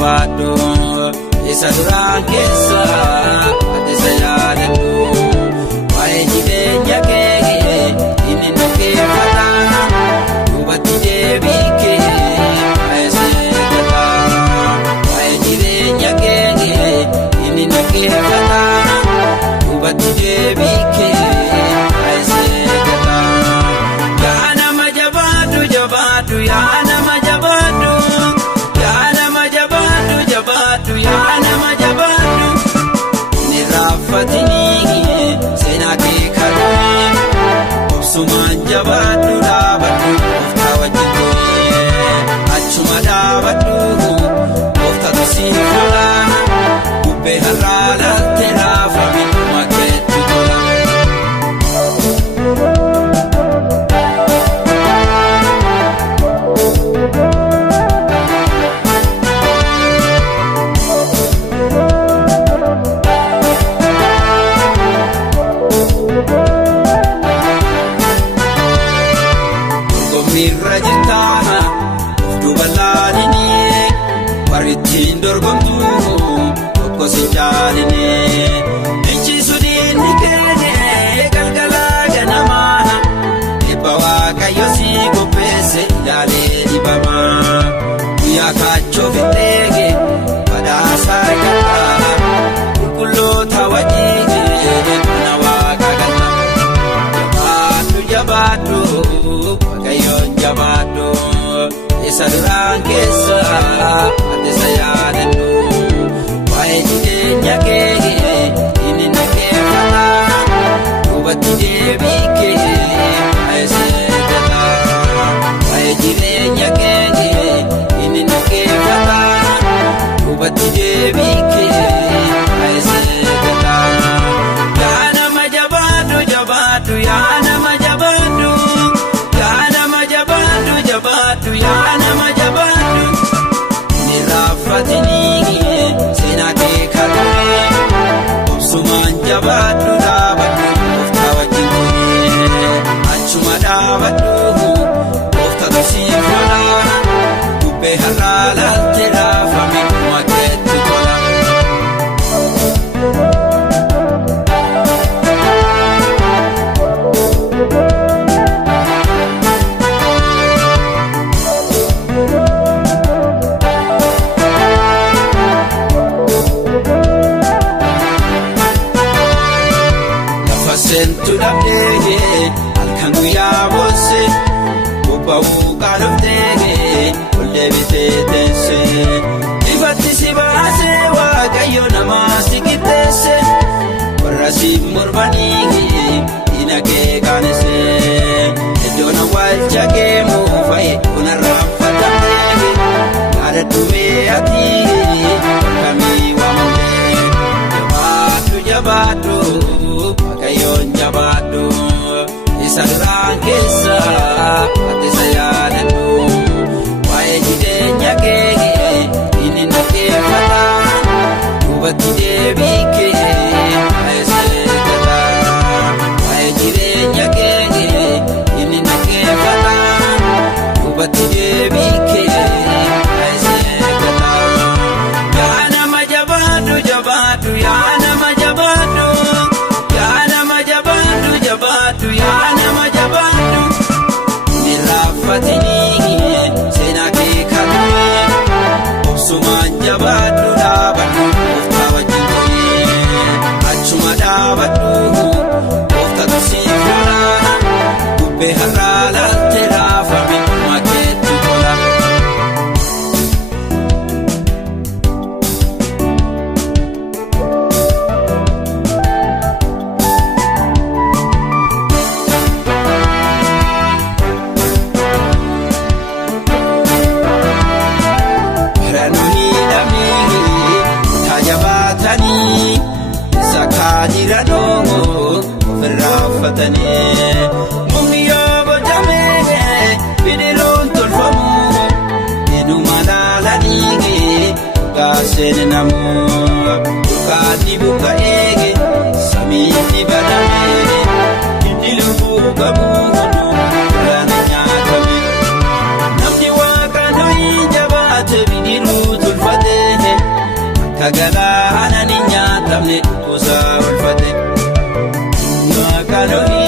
jabaadhu isa duraan keessa ati isa yaadadhu waa'ee jireenya kee inni dhaggeeffata hubatti deebii kee waa'ee seeqata waa'ee jireenya kee inni dhaggeeffata hubatti deebii kee waa'ee seeqata yaa nama jabaadhu jabaadhu yaa nama jabaadhu yaa nama jabaadhu jabaadhu yaa nama jabaadhu ni raafatini seenaa kee kadhee obsumaan jabaadhu dhaabadhu gooftaa wajjin ta'ee achuma dhaabadhu gooftatu siif tola bubbee har'aa laaltee raafame dhuma keetti tola. Mirra jirtaana duuba laalini warri ittiin dorgomtu tokko si jaalini bichiisu diinni kee galgalaa ganamaa dhibba waaqayyo si qopheesse ilaalee dhibamaa guyyaa kaachoo fixeege badhaasaa argataa qulqulloota wajjin mana waaqa gala jabaadhu waaqayyoon jabaadhu isa duraan keessa ati isa yaadadhu waa'ee jireenya kee inni dhaggeeffata hubatti deebii kee waa'ee seeqata waa'ee jireenya kee inni dhaggeeffata hubatti deebii kee waa'ee seeqata yaa nama jabaadhu jabaadhu yaa nama jabaadhu yaa nama jabaadhu jabaadhu yaa nama jabaadhu ni raafatini seenaa kee kadhee obsumaan jabaadhu dhaabadhu gooftaa wajjin ta'ee achuma dhaabadhu gooftatu siif tola bubbee har'aa laaltee raafame dhuma keetti tola. Sentu dhabdee halkan guyyaa boosse bobba'uu qaadooftee ollee bitee teesse ifatti si baasee waaqayyo namaa si qixxeesse warra si mormanii diina kee qaanesse iddoon awwaalcha kee muufa'e buna raaffatamtee yaadadhu mee ati akkamii waamamtee jabaadhu jabaadhu waaqayyoon jabaadhu isa duraan keessa ati isa yaadadhu waa'ee jireenya kee inni dhaggeeffata hubatti deebii kee waa'ee seeqata waa'ee jireenya kee inni dhaggeeffata hubatti deebii kee waa'ee seeqata yaa nama jabaadhu jabaadhu yaa nama jabaadhu yaa nama jabaadhu jabaadhu yaa nama jabaadhu ni raafatini seenaa kee kadhee obsumaan jabaadhu dhaabadhu gooftaa wajjin ta'ee achuma dhaabadhu gooftatu siif tola bubbee har'aa laaltee raafame dhuma keetti tola. Isa kaadiranoo ofirraa uffatanii mukni yoo bocamee bidiruun tolfamu hidhuma laalanii gaaseen namoo dhukaatti buka eege samiitti banamee inni lubbuu qabu hunduu galaana nyaatame namni waaqaan ho'i jabaate bidiruu tolfate. galaana ni nyaatamne kuusaa ulfate maqaan ofii